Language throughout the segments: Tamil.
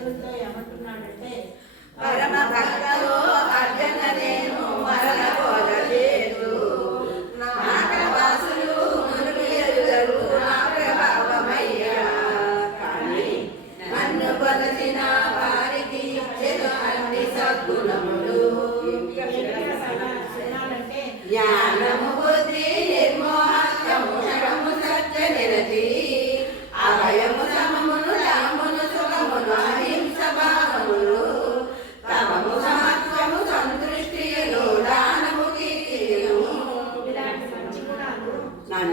আসলে তাই আমার நான்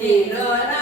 Nỉ rồi